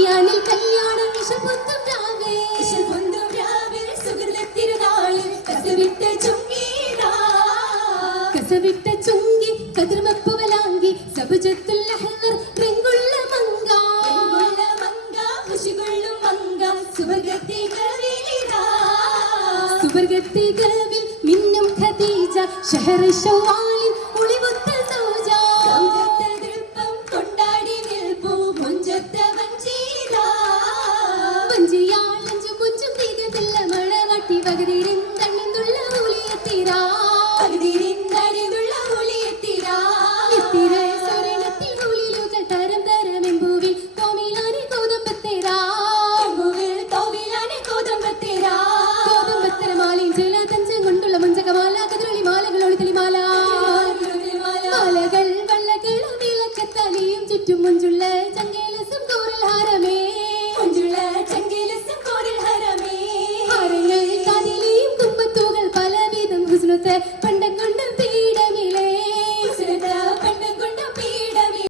റയ്യാനിൽ കല്യാണം ഇശൽപൊന്തും രാവിൽ സുഹൃത്തിരുനാളിൽ കസവിട്ട ചുങ്കി കതിർമപ്പുവലാങ്കി സബജത്തുൽ അഹ്ലർ റിങ്കുള്ള മങ്ക ഖുശികൊള്ളും മങ്ക സുവർഗത്തെ കവിൽ മിന്നും ഖദീജ ഷഹർ ശവാൽ